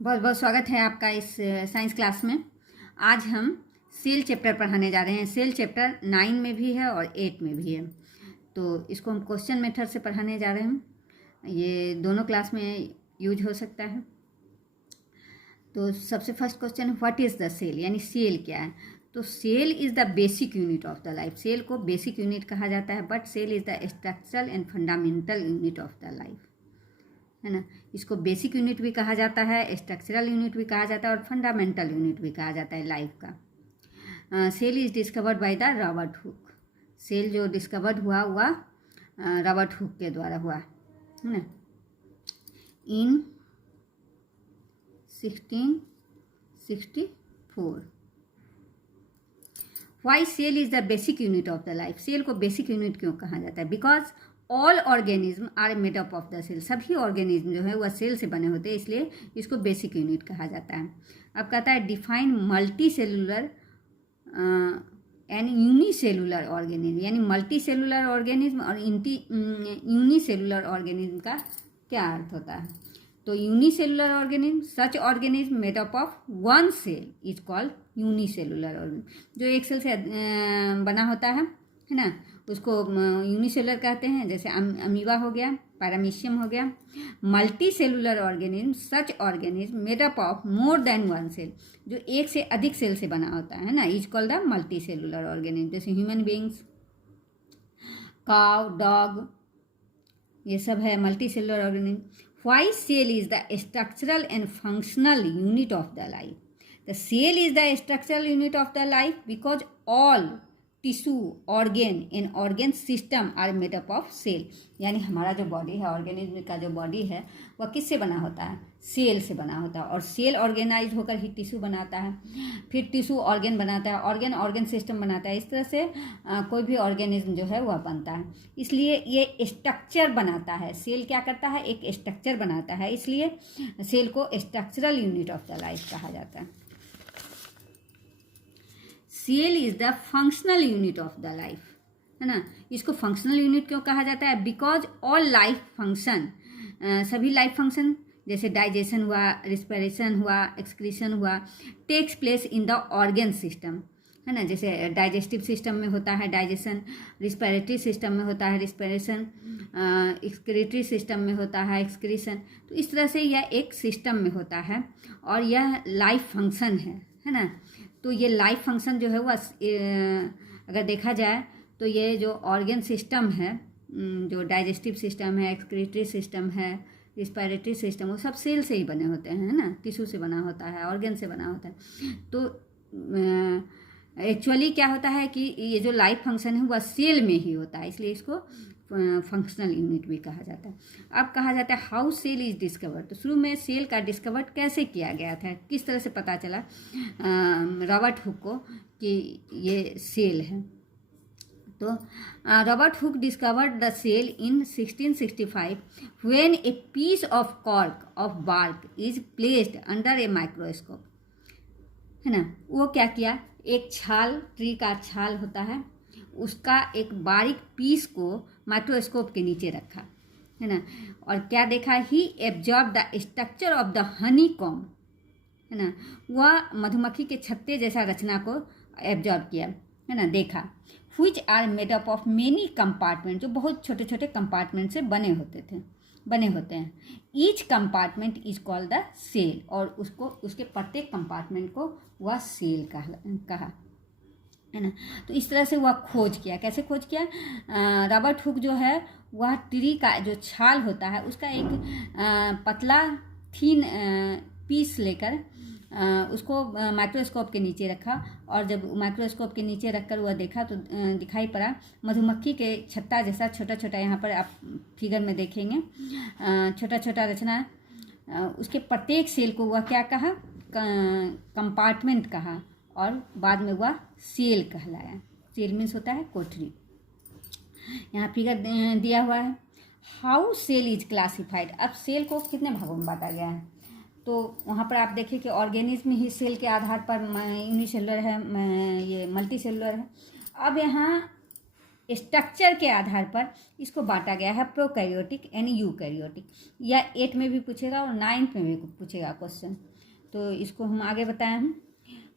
बहुत बहुत स्वागत है आपका इस साइंस क्लास में। आज हम सेल चैप्टर पढ़ाने जा रहे हैं। सेल चैप्टर 9 में भी है और 8 में भी है, तो इसको हम क्वेश्चन मेथड से पढ़ाने जा रहे हैं। ये दोनों क्लास में यूज हो सकता है। तो सबसे first question, what is the cell, यानी सेल क्या है। तो cell is the basic unit of the life. Cell को बेसिक यूनिट कहा जाता है, but cell is the structural and fundamental unit of the life, है ना। इसको बेसिक यूनिट भी कहा जाता है, स्ट्रक्चरल यूनिट भी कहा जाता है और फंडामेंटल यूनिट भी कहा जाता है लाइफ का। Cell is discovered by the Robert Hooke. Cell जो डिस्कवर्ड हुआ रॉबर्ट हुक के द्वारा हुआ, है ना, in 1664। Why cell is the basic unit of the life. Cell को बेसिक यूनिट क्यों कहा जाता है? Because all organism are made up of the cell. सभी ऑर्गेनिज्म जो है वह सेल से बने होते हैं, इसलिए इसको बेसिक यूनिट कहा जाता है। अब कहता है define multi cellular and unicellular organism, यानी मल्टी सेलुलर ऑर्गेनिज्म और यूनिसेलुलर ऑर्गेनिज्म का क्या अर्थ होता है। तो unicellular organism, such organism made up of one cell is called unicellular organism. जो एक सेल से बना होता है ना, उसको यूनिसेलुलर कहते हैं। जैसे अमीबा हो गया, पैरामीशियम हो गया। Multi cellular organism, such organism made up of more than one cell, जो एक से अधिक सेल से बना होता है ना, is called the multi cellular organism. जैसे ह्यूमन बींग्स, काव, डॉग, ये सब है multi cellular organism. Why cell is the structural and functional unit of the life. The cell is the structural unit of the life because all tissue, organ and organ system are made up of cell. यानी हमारा जो body है, organism का जो body है, वह किससे बना होता है? सेल से बना होता है। और सेल ऑर्गेनाइज होकर ही टिश्यू बनाता है, फिर टिश्यू ऑर्गेन बनाता है, ऑर्गेन ऑर्गेन सिस्टम बनाता है। इस तरह से कोई भी ऑर्गेनिज्म जो है वह बनता है। इसलिए ये स्ट्रक्चर बनाता है। सेल क्या करता है? एक स्ट्रक्चर बनाता है, इसलिए सेल को structural unit of the life कहा जाता है। Cell is the functional unit of the life, है ना। इसको फंक्शनल यूनिट क्यों कहा जाता है? बिकॉज ऑल लाइफ फंक्शन, सभी लाइफ फंक्शन जैसे डाइजेशन हुआ, रिस्पिरेशन हुआ, एक्सक्रीशन हुआ, takes place in the organ system, है ना। जैसे डाइजेस्टिव सिस्टम में होता है डाइजेशन, रिस्पिरेटरी सिस्टम में होता है रिस्पिरेशन, एक्सक्रीटरी सिस्टम में होता है एक्सक्रीशन। तो इस तरह से यह एक सिस्टम में होता है और यह लाइफ फंक्शन है ना। तो ये लाइफ फंक्शन जो है वह अगर देखा जाए तो ये जो ऑर्गन सिस्टम है, जो डाइजेस्टिव सिस्टम है, एक्सक्रीटरी सिस्टम है, रिस्पिरेटरी सिस्टम, वो सब सेल से ही बने होते हैं, है ना। टिश्यू से बना होता है, ऑर्गन से बना होता है। तो एक्चुअली क्या होता है कि ये जो लाइफ फंक्शन है वह सेल में ही होता है, इसलिए इसको फंक्शनल यूनिट भी कहा जाता है। अब कहा जाता है हाउ सेल इज डिस्कवर्ड। तो शुरू में सेल का डिस्कवर्ड कैसे किया गया था, किस तरह से पता चला रॉबर्ट हुक को कि ये सेल है। तो Robert Hooke discovered the cell in 1665 when a piece of cork of bark is placed under a microscope, है ना। वो क्या किया, एक छाल, ट्री का छाल होता है, उसका एक बारीक पीस को माइक्रोस्कोप के नीचे रखा, है ना। और क्या देखा, ही absorb the structure of the honey comb, है ना। वह मधुमक्खी के छत्ते जैसा रचना को एब्जॉर्ब किया, है ना, देखा। Which are made up of many compartment, जो बहुत छोटे छोटे कंपार्टमेंट से बने होते हैं। Each compartment is called the cell, और उसको उसके प्रत्येक कंपार्टमेंट को वह सेल कहा, है ना। तो इस तरह से वह खोज किया। कैसे खोज किया? रॉबर्ट हुक जो है वह ट्री का जो छाल होता है उसका एक पतला थीन पीस लेकर उसको माइक्रोस्कोप के नीचे रखा, और जब माइक्रोस्कोप के नीचे रखकर वह देखा तो दिखाई पड़ा मधुमक्खी के छत्ता जैसा छोटा छोटा, यहाँ पर आप फिगर में देखेंगे छोटा छोटा रचना। उसके प्रत्येक सेल को वह क्या कहा? कंपार्टमेंट कहा, और बाद में वह सेल कहलाया। सेल मीन्स होता है कोठरी। यहाँ फिगर दिया हुआ है। How cell is classified. अब सेल को कितने भागों में बांटा गया है? तो वहाँ पर आप देखिए कि ऑर्गेनिज्म ही सेल के आधार पर यूनिसेलुलर है, ये मल्टी सेलुलर है। अब यहाँ स्ट्रक्चर के आधार पर इसको बांटा गया है, प्रोकैरियोटिक एंड यूकैरियोटिक। या 8 में भी पूछेगा और 9th में भी पूछेगा क्वेश्चन, तो इसको हम आगे बताए हैं।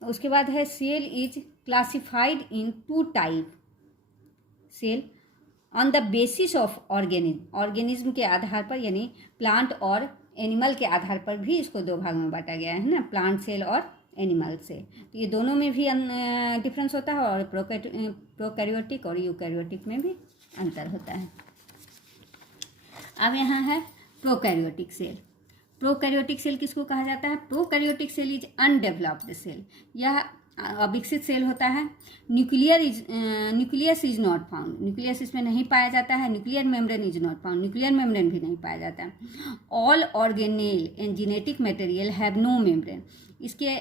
उसके बाद है cell is classified in 2 type. Cell on the basis of organism के आधार पर, यानी प्लांट और एनिमल के आधार पर भी इसको 2 भाग में बांटा गया है ना, प्लांट सेल और एनिमल सेल। तो ये दोनों में भी डिफरेंस होता है और प्रोकैरियोटिक और यूकैरियोटिक में भी अंतर होता है। अब यहाँ है प्रोकैरियोटिक सेल। प्रोकैरियोटिक सेल किसको कहा जाता है? Prokaryotic cell is undeveloped cell. यह अविकसित सेल होता है। Nucleus is not found, nucleus इसमें नहीं पाया जाता है। Nuclear membrane is not found, nuclear membrane भी नहीं पाया जाता है। All organelle and genetic material have no membrane. इसके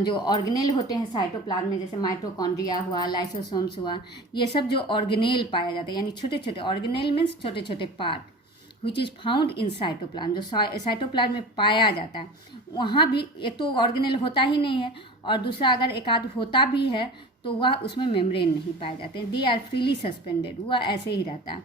जो ऑर्गेनेल होते हैं साइटोप्लाज्म में, जैसे माइटोकॉन्ड्रिया हुआ, लाइसोसोम्स हुआ, ये सब जो ऑर्गेनेल पाया जाता है, यानी छोटे छोटे ऑर्गेनेल मीन्स छोटे छोटे part which is found in cytoplasm, जो साइटोप्लाज्म में पाया जाता है, वहाँ भी एक तो ऑर्गेनेल होता ही नहीं है और दूसरा अगर एक आध होता भी है तो वह उसमें मेम्ब्रेन नहीं पाए जाते हैं। दे आर फ्रीली सस्पेंडेड, वह ऐसे ही रहता है।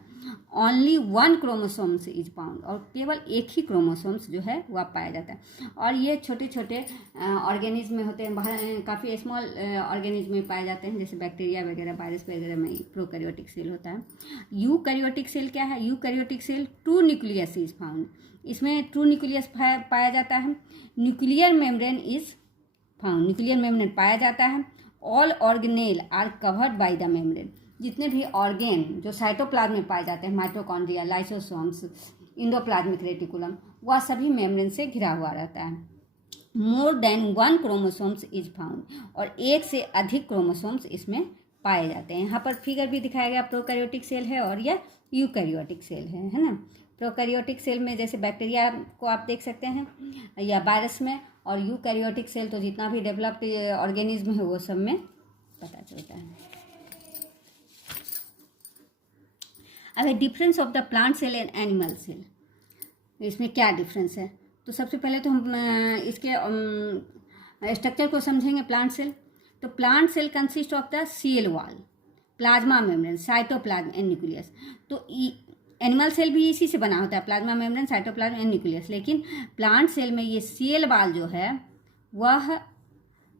ओनली 1 क्रोमोसोम्स इज फाउंड, और केवल एक ही क्रोमोसोम्स जो है वह पाया जाता है। और ये छोटे छोटे ऑर्गेनिज्म में होते हैं, काफ़ी स्मॉल ऑर्गेनिज्म में पाए जाते हैं, जैसे बैक्टीरिया वगैरह, वायरस वगैरह में प्रोकैरियोटिक सेल होता है। यूकैरियोटिक सेल क्या है? Eukaryotic cell true nucleus is found, इसमें ट्रू न्यूक्लियस पाया जाता है। Nuclear membrane is found, nuclear membrane पाया जाता है। All organelle are covered by the membrane, जितने भी ऑर्गेन जो साइटोप्लाज्म में पाए जाते हैं, माइटोकॉन्ड्रिया, लाइसोसोम्स, इंडोप्लाज्मिक रेटिकुलम, वह सभी मेम्ब्रेन से घिरा हुआ रहता है। More than 1 chromosomes is found, और एक से अधिक क्रोमोसोम्स इसमें पाए जाते हैं। यहाँ पर फिगर भी दिखाया गया, प्रोकैरियोटिक सेल है और यह यूकैरियोटिक सेल है ना। प्रोकैरियोटिक सेल में जैसे बैक्टीरिया को आप देख सकते हैं या वायरस में, और यूकैरियोटिक सेल तो जितना भी डेवलप्ड ऑर्गेनिज्म है वो सब में पता चलता है। अब difference of the plant cell and animal cell, इसमें क्या डिफरेंस है? तो सबसे पहले तो हम इसके स्ट्रक्चर को समझेंगे। प्लांट सेल, तो plant cell consist of the cell wall, plasma membrane, cytoplasm and nucleus. तो एनिमल सेल भी इसी से बना होता है, plasma membrane, cytoplasm and nucleus. लेकिन प्लांट सेल में ये सेल वॉल जो है वह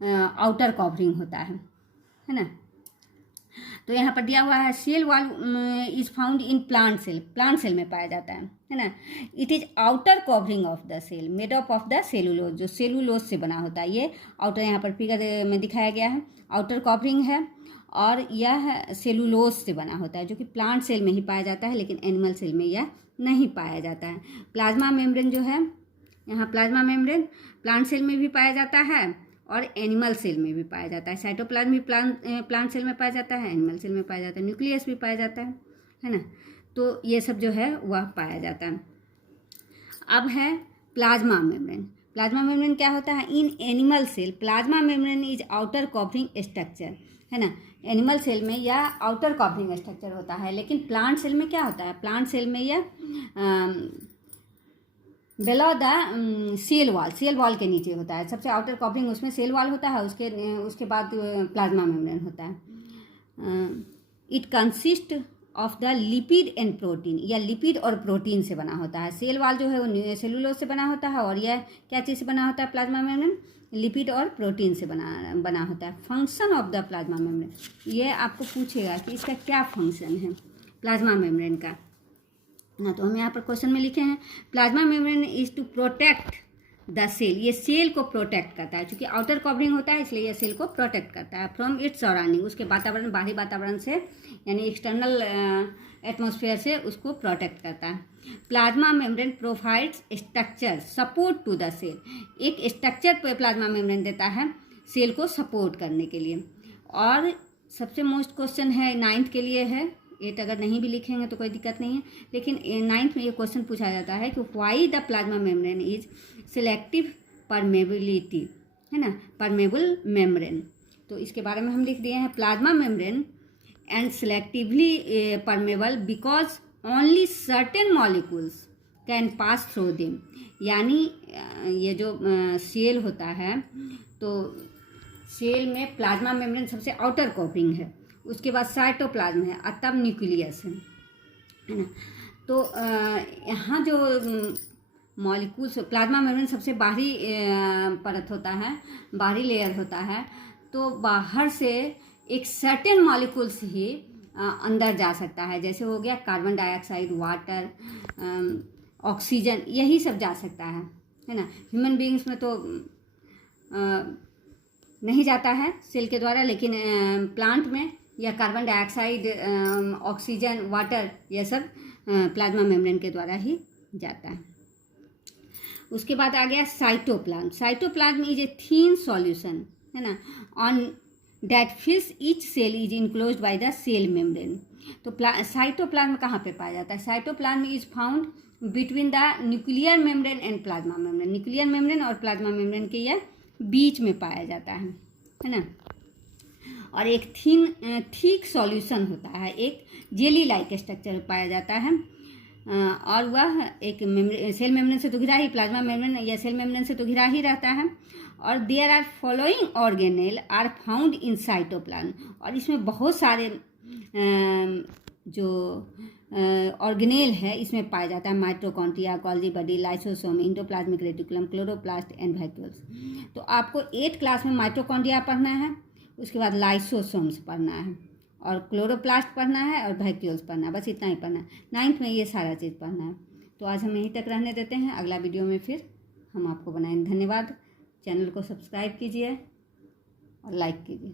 आउटर कवरिंग होता है ना। तो यहाँ पर दिया हुआ है cell wall is found in plant cell, plant cell में पाया जाता है ना। It is outer covering of the cell made up of the cellulose, जो सेलुलोज से बना होता है। ये आउटर, यहाँ पर फिगर में दिखाया गया है, आउटर कवरिंग है और यह सेलुलोज से बना होता है, जो कि प्लांट सेल में ही पाया जाता है, लेकिन एनिमल सेल में यह नहीं पाया जाता है। प्लाज्मा मेम्ब्रेन जो है, यहाँ प्लाज्मा मेम्ब्रेन प्लांट सेल में भी पाया जाता है और एनिमल सेल में भी पाया जाता है। साइटोप्लाज्म भी प्लांट सेल में पाया जाता है, एनिमल सेल में पाया जाता है, न्यूक्लियस भी पाया जाता है ना। तो ये सब जो है वह पाया जाता है। अब है प्लाज्मा मेम्ब्रेन। प्लाज्मा मेम्ब्रेन क्या होता है? In animal cell plasma membrane is outer covering structure, है ना। एनिमल सेल में यह आउटर कवरिंग स्ट्रक्चर होता है, लेकिन प्लांट सेल में क्या होता है? प्लांट सेल में यह बिलो द सेल वॉल के नीचे होता है। सबसे आउटर कवरिंग उसमें सेल वॉल होता है, उसके बाद प्लाज्मा मेम्ब्रेन होता है। It consist of the lipid and protein, या लिपिड और प्रोटीन से बना होता है। सेल वॉल जो है वो सेलुलोज से बना होता है, और यह क्या चीज़ से बना होता है? प्लाज्मा मेम्ब्रेन लिपिड और प्रोटीन से बना होता है। Function of the plasma membrane, ये आपको पूछेगा कि इसका क्या फंक्शन है प्लाज्मा मेम्ब्रेन का ना। तो हम यहाँ पर क्वेश्चन में लिखे हैं, plasma membrane is to protect the cell, ये सेल को प्रोटेक्ट करता है, क्योंकि आउटर कवरिंग होता है इसलिए ये सेल को प्रोटेक्ट करता है फ्रॉम इट्स सराउंडिंग, उसके वातावरण, बाहरी वातावरण से, यानी एक्सटर्नल एटमॉस्फेयर से उसको प्रोटेक्ट करता है। Plasma membrane provides structure support to the cell, एक स्ट्रक्चर प्लाज्मा मेम्ब्रेन देता है सेल को सपोर्ट करने के लिए। और सबसे मोस्ट क्वेश्चन है 9th के लिए है, 8 अगर नहीं भी लिखेंगे तो कोई दिक्कत नहीं है, लेकिन 9th में ये क्वेश्चन पूछा जाता है कि why the plasma membrane is selective permeability, है ना, परमेबल मेम्ब्रेन। तो इसके बारे में हम लिख दिए हैं, plasma membrane and selectively permeable because only certain molecules can pass through them, यानी ये जो सेल होता है, तो सेल में प्लाज्मा मेम्ब्रेन सबसे आउटर कवरिंग है उसके बाद साइटोप्लाज्म है और तब न्यूक्लियस है ना। तो यहाँ जो मॉलिक्यूल्स, प्लाज्मा मेम्ब्रेन सबसे बाहरी परत होता है, बाहरी लेयर होता है। तो बाहर से एक सर्टेन मॉलिक्यूल्स ही अंदर जा सकता है, जैसे हो गया कार्बन डाइऑक्साइड, वाटर, ऑक्सीजन, यही सब जा सकता है ना। ह्यूमन बीइंग्स में तो नहीं जाता है सेल के द्वारा, लेकिन प्लांट में या कार्बन डाइऑक्साइड, ऑक्सीजन, वाटर, यह सब प्लाज्मा मेम्ब्रेन के द्वारा ही जाता है। उसके बाद आ गया cytoplasm. Cytoplasm is a thin solution, है ना, on that fills each cell is enclosed by the cell membrane. तो साइटोप्लाज्म कहाँ पे पाया जाता है? Cytoplasm is found between the nuclear membrane and plasma membrane. Nuclear membrane और प्लाज्मा मेम्ब्रेन के यह बीच में पाया जाता है ना। और एक थिक सॉल्यूशन होता है, एक जेली लाइक स्ट्रक्चर पाया जाता है, और वह एक सेल मेम्ब्रेन से तो घिरा ही, प्लाज्मा मेम्ब्रेन या सेल मेम्ब्रेन से तो घिरा ही रहता है। और there are following organelle are found in cytoplasm. और इसमें बहुत सारे जो ऑर्गेनेल है इसमें पाया जाता है, mitochondria, Golgi body, lysosome, endoplasmic reticulum, chloroplast and vacuoles. तो आपको 8th क्लास में माइटोकॉन्ड्रिया पढ़ना है, उसके बाद लाइसोसोम्स पढ़ना है, और क्लोरोप्लास्ट पढ़ना है, और वैक्यूल्स पढ़ना है, बस इतना ही पढ़ना है। 9th में ये सारा चीज़ पढ़ना है। तो आज हम यहीं तक रहने देते हैं, अगला वीडियो में फिर हम आपको बनाएंगे। धन्यवाद। चैनल को सब्सक्राइब कीजिए और लाइक कीजिए।